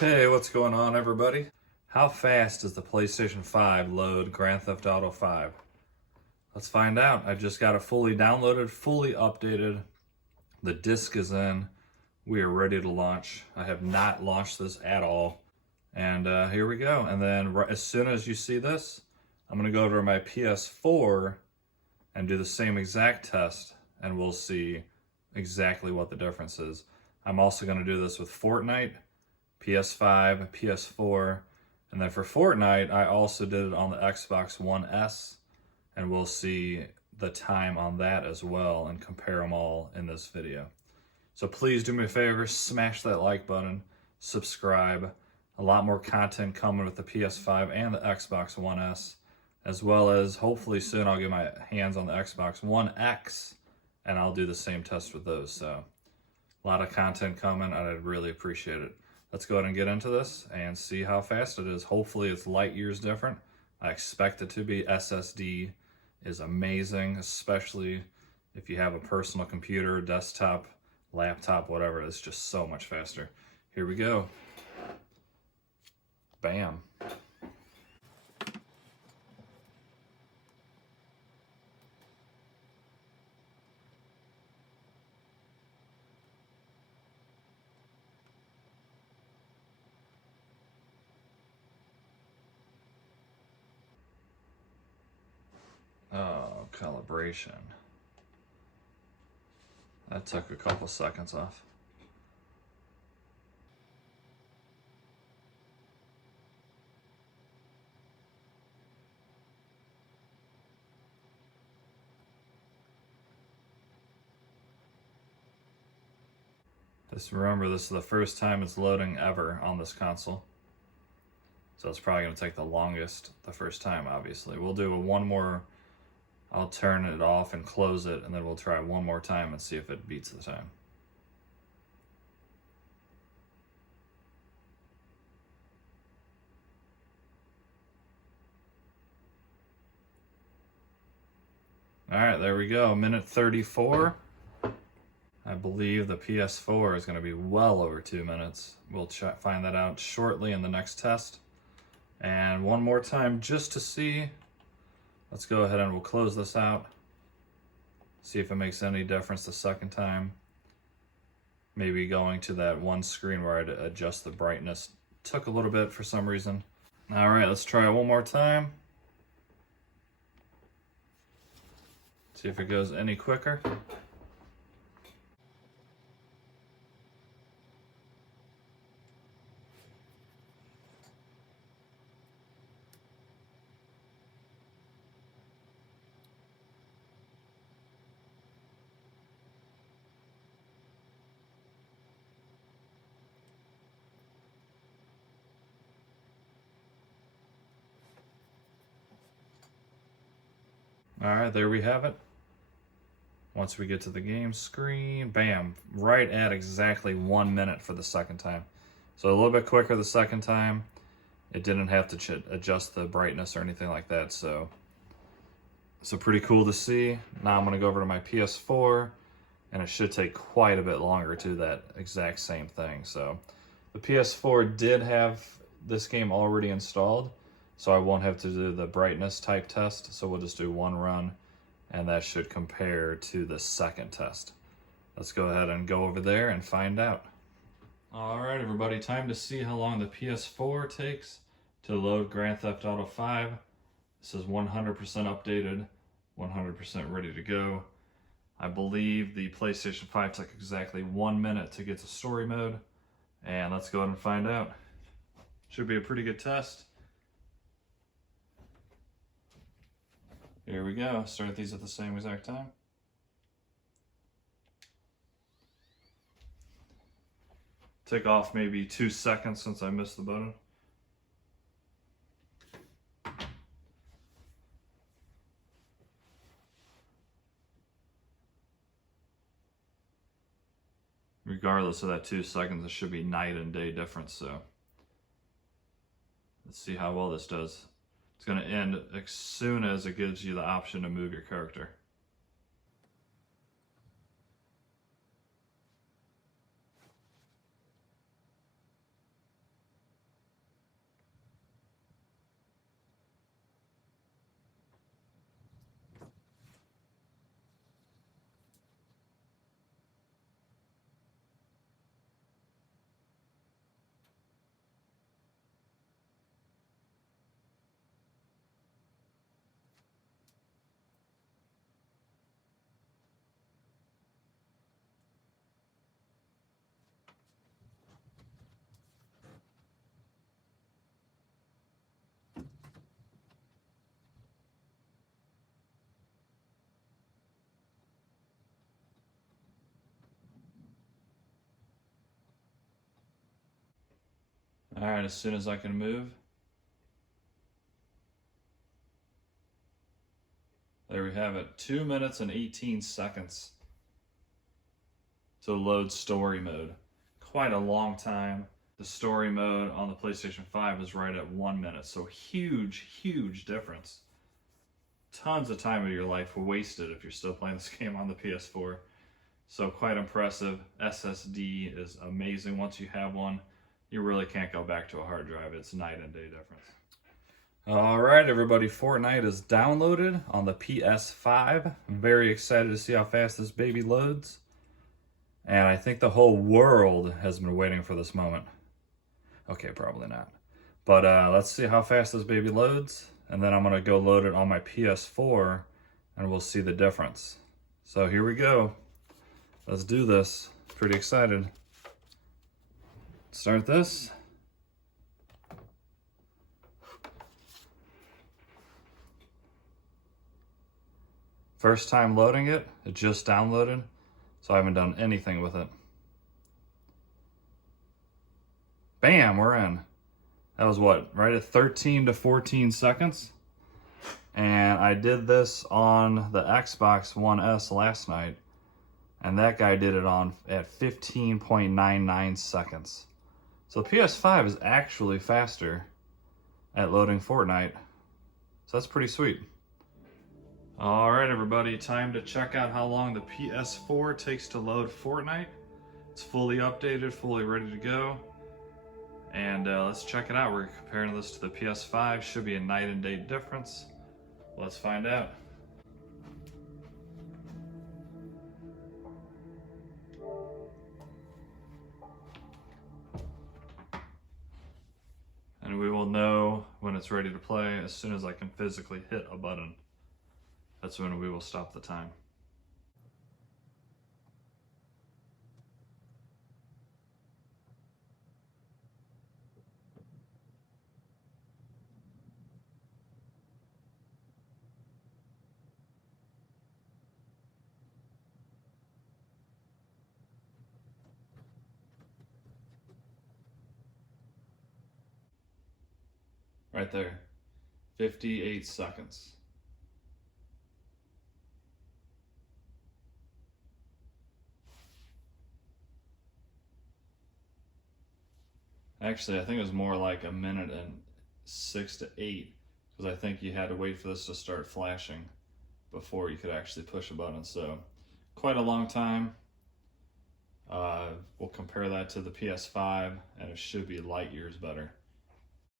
Hey, what's going on, everybody? How fast does the PlayStation 5 load Grand Theft Auto 5? Let's find out. I just got it fully downloaded, fully updated. The disc is in. We are ready to launch. I have not launched this at all. And here we go. And then as soon as you see this, I'm going to go over to my PS4 and do the same exact test, and we'll see exactly what the difference is. I'm also going to do this with Fortnite, PS5, PS4, and then for Fortnite, I also did it on the Xbox One S, and we'll see the time on that as well and compare them all in this video. So please do me a favor, smash that like button, subscribe. A lot more content coming with the PS5 and the Xbox One S, as well as hopefully soon I'll get my hands on the Xbox One X, and I'll do the same test with those. So a lot of content coming, and I'd really appreciate it. Let's go ahead and get into this and see how fast it is. Hopefully it's light years different. I expect it to be. SSD is amazing, especially if you have a personal computer, desktop, laptop, whatever. It's just so much faster. Here we go. Bam. Oh, calibration. That took a couple seconds off. Just remember, this is the first time it's loading ever on this console. So it's probably going to take the longest the first time, obviously. We'll do one more. I'll turn it off and close it, and then we'll try one more time and see if it beats the time. All right, there we go. Minute 34. I believe the PS4 is going to be well over 2 minutes. We'll find that out shortly in the next test. And one more time just to see. Let's go ahead and we'll close this out. See if it makes any difference the second time. Maybe going to that one screen where I'd adjust the brightness. Took a little bit for some reason. All right, let's try it one more time. See if it goes any quicker. All right, there we have it. Once we get to the game screen, bam, right at exactly 1 minute for the second time. So a little bit quicker the second time. It didn't have to adjust the brightness or anything like that, so pretty cool to see. Now I'm gonna go over to my PS4, and it should take quite a bit longer to do that exact same thing. So the PS4 did have this game already installed, so I won't have to do the brightness type test. So we'll just do one run, and that should compare to the second test. Let's go ahead and go over there and find out. All right, everybody, time to see how long the PS4 takes to load Grand Theft Auto 5. This is 100% updated, 100% ready to go. I believe the PlayStation 5 took exactly 1 minute to get to story mode, and let's go ahead and find out. Should be a pretty good test. Here we go. Start these at the same exact time. Take off maybe 2 seconds since I missed the button. Regardless of that 2 seconds, it should be night and day difference, so let's see how well this does. It's going to end as soon as it gives you the option to move your character. All right, as soon as I can move. There we have it, 2 minutes and 18 seconds to load story mode. Quite a long time. The story mode on the PlayStation 5 is right at 1 minute, so huge difference. Tons of time of your life wasted if you're still playing this game on the PS4. So quite impressive. SSD is amazing. Once you have one, you really can't go back to a hard drive. It's night and day difference. All right, everybody, Fortnite is downloaded on the PS5. I'm very excited to see how fast this baby loads. And I think the whole world has been waiting for this moment. Okay, probably not. But let's see how fast this baby loads. And then I'm going to go load it on my PS4 and we'll see the difference. So here we go. Let's do this. Pretty excited. Start this. First time loading it, it just downloaded, so I haven't done anything with it. Bam, we're in. That was what, right at 13 to 14 seconds? And I did this on the Xbox One S last night, and that guy did it at 15.99 seconds. So the PS5 is actually faster at loading Fortnite, so that's pretty sweet. All right, everybody, time to check out how long the PS4 takes to load Fortnite. It's fully updated, fully ready to go. And let's check it out. We're comparing this to the PS5. Should be a night and day difference. Let's find out. And we will know when it's ready to play as soon as I can physically hit a button. That's when we will stop the time. Right there, 58 seconds. Actually, I think it was more like a minute and 6 to 8, because I think you had to wait for this to start flashing before you could actually push a button. So quite a long time. We'll compare that to the PS5, and it should be light years better.